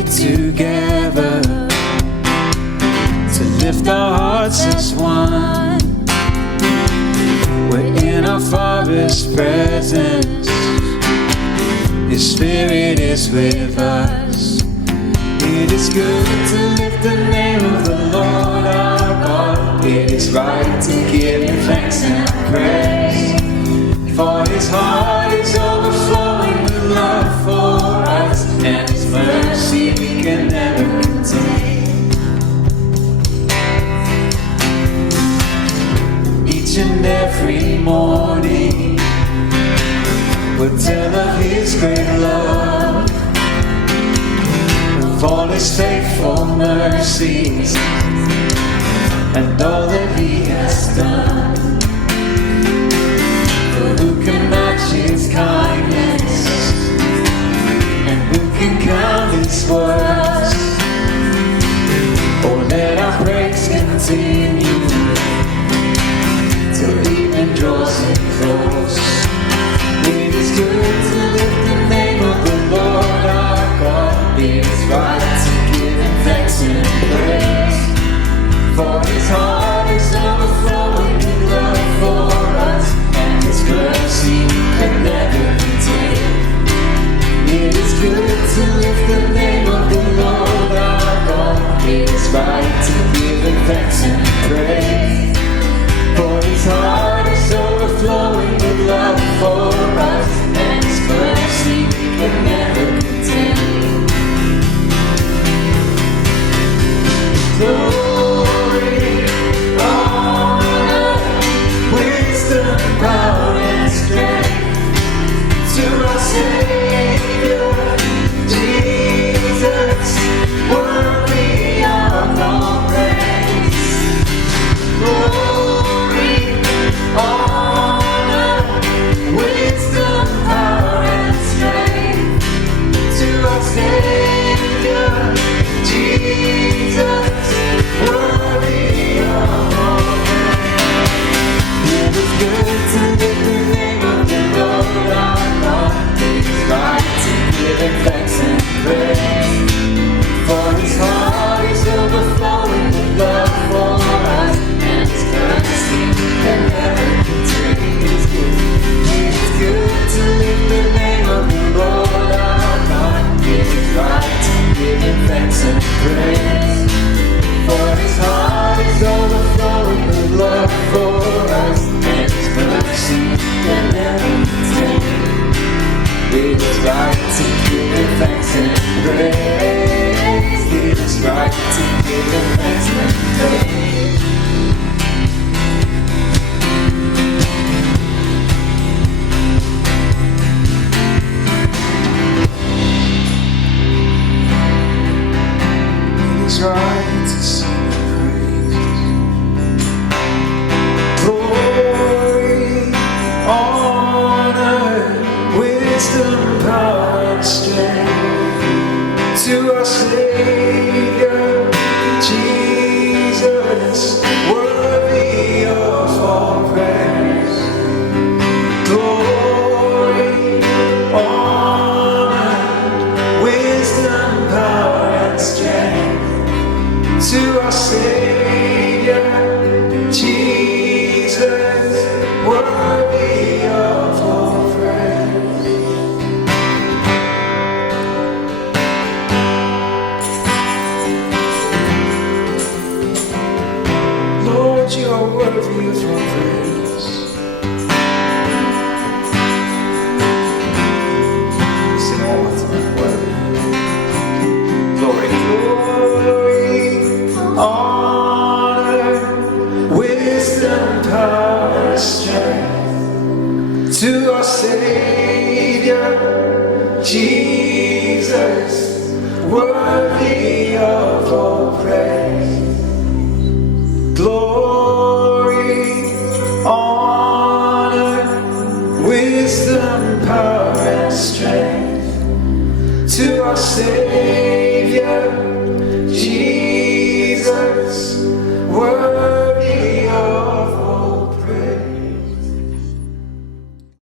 here together to lift our hearts as one. We're in our Father's presence. His Spirit is with us. It is good to lift the name of the Lord our God. It is right to give Him thanks and praise, for His heart is overflowing with love for us, and His mercy we can never contain. Each and every morning we'll tell of His great love, of all His faithful mercies, and all that He has done. For who can match His kindness, and who can count His words? Oh, let our praise continue till even draws Him close. It is good to lift the name of the Lord our God. It is right to give Him thanks and praise, for His heart is overflowing with love for us, and His mercy can never contain. It is good to lift the name of the Lord our God. It is right to give Him thanks and praise, for His heart is overflowing with love for us, and His mercy we can never contain. Glory, honor, wisdom, power, and strength to our Savior, Jesus, worthy of all praise. Glory, honor, wisdom, power, and strength to our Savior, Jesus, worthy of all praise. It is good to lift the name of the Lord our God. It is right to give Him thanks and praise, for His heart is overflowing with love for us, and His mercy can never contain. It is good to lift the name of the Lord our God. It is right to give Him thanks and praise, for His heart is overflowing with love for us, and His mercy can never contain. It is right to give Him thanks and praise. It is right to give Him thanks and praise. It is right to sing praise. Glory, honor, wisdom, power, and strength to our Savior, Jesus, worthy of all praise. Glory, honor, wisdom, power, and strength to our Savior, Jesus, worthy of all praise. Lord, you are worthy of all praise. Sing all the time, worthy. Glory, glory, honor, wisdom, power, and strength to our Savior, Jesus, worthy of all praise. Glory, honor, wisdom, power, and strength to our Savior.